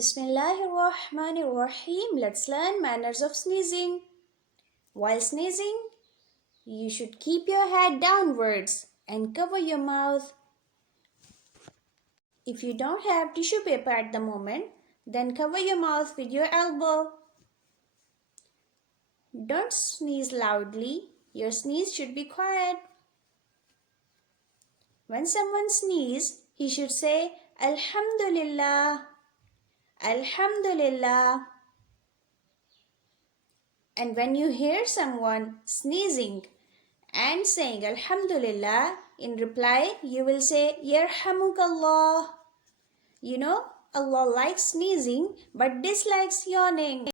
Bismillahirrahmanirrahim. Let's learn manners of sneezing. While sneezing, you should keep your head downwards and cover your mouth. If you don't have tissue paper at the moment, then cover your mouth with your elbow. Don't sneeze loudly. Your sneeze should be quiet. When someone sneezes, he should say, Alhamdulillah, Alhamdulillah. And when you hear someone sneezing and saying Alhamdulillah, in reply you will say Yarhamukallah. You know, Allah likes sneezing but dislikes yawning.